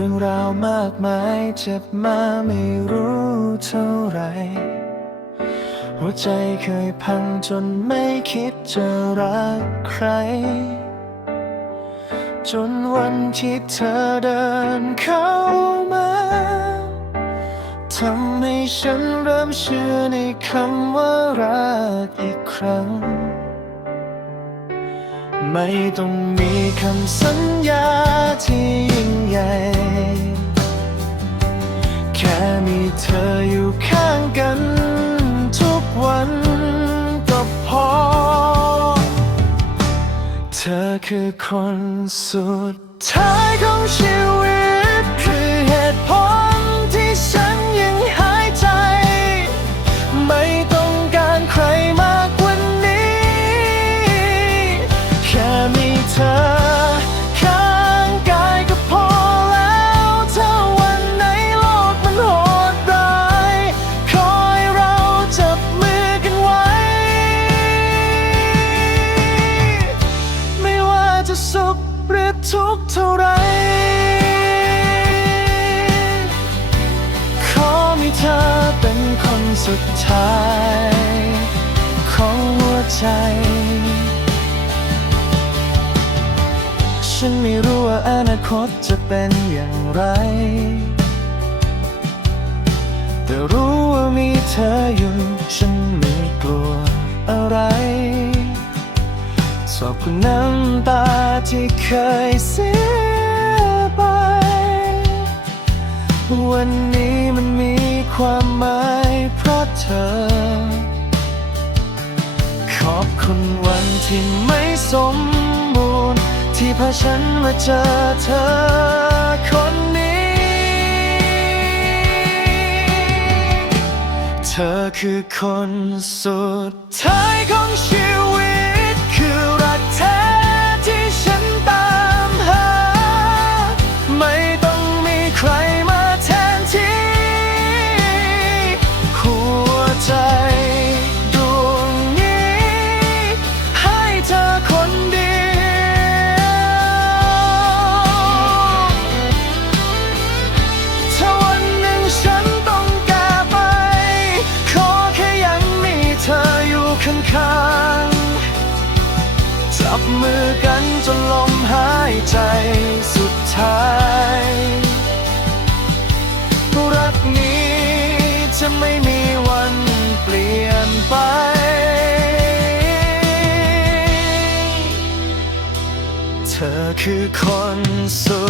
รื่องราวมากมายเจ็บมาไม่รู้เท่าไร หัวใจเคยพังจนไม่คิดจะรักใคร จนวันที่เธอเดินเข้ามาทำให้ฉันเริ่มเชื่อในคำว่ารักอีกครั้ง ไม่ต้องมีคำสัญญาที่ยิ่งใหญ่ แค่มีเธออยู่ข้างกัน ทุกวันก็พอ เธอคือคนสุดท้ายของชีวิต จะสุขหรือทุกข์เท่าไร ขอมีเธอเป็นคนสุดท้าย ของหัวใจ ฉันไม่รู้ว่าอนาคตจะเป็นอย่างไร แต่รู้ว่ามีเธออยู่ฉัน สอบคุณน้ำตาที่เคยเสียไป วันนี้มันมีความหมายเพราะเธอ ขอบคุณวันที่ไม่สมบูรณ์ ที่พาฉันมาเจอเธอคนนี้ เธอคือคนสุดท้ายของชีวิต ข้างจับมือกันจนลมหายใจสุดท้าย รักนี้จะไม่มีวันเปลี่ยนไปเธอคือคนสุด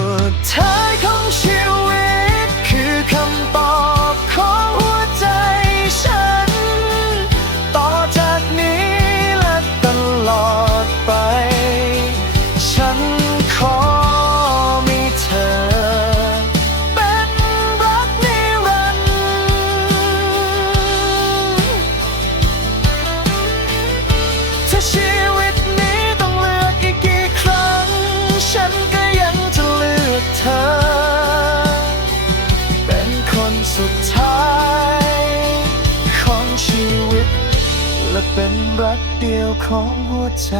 ถ้าชีวิตนี้ต้องเลือกอีกกี่ครั้ง ฉันก็ยังจะเลือกเธอ เป็นคนสุดท้าย ของชีวิต และเป็นรักเดียวของหัวใจ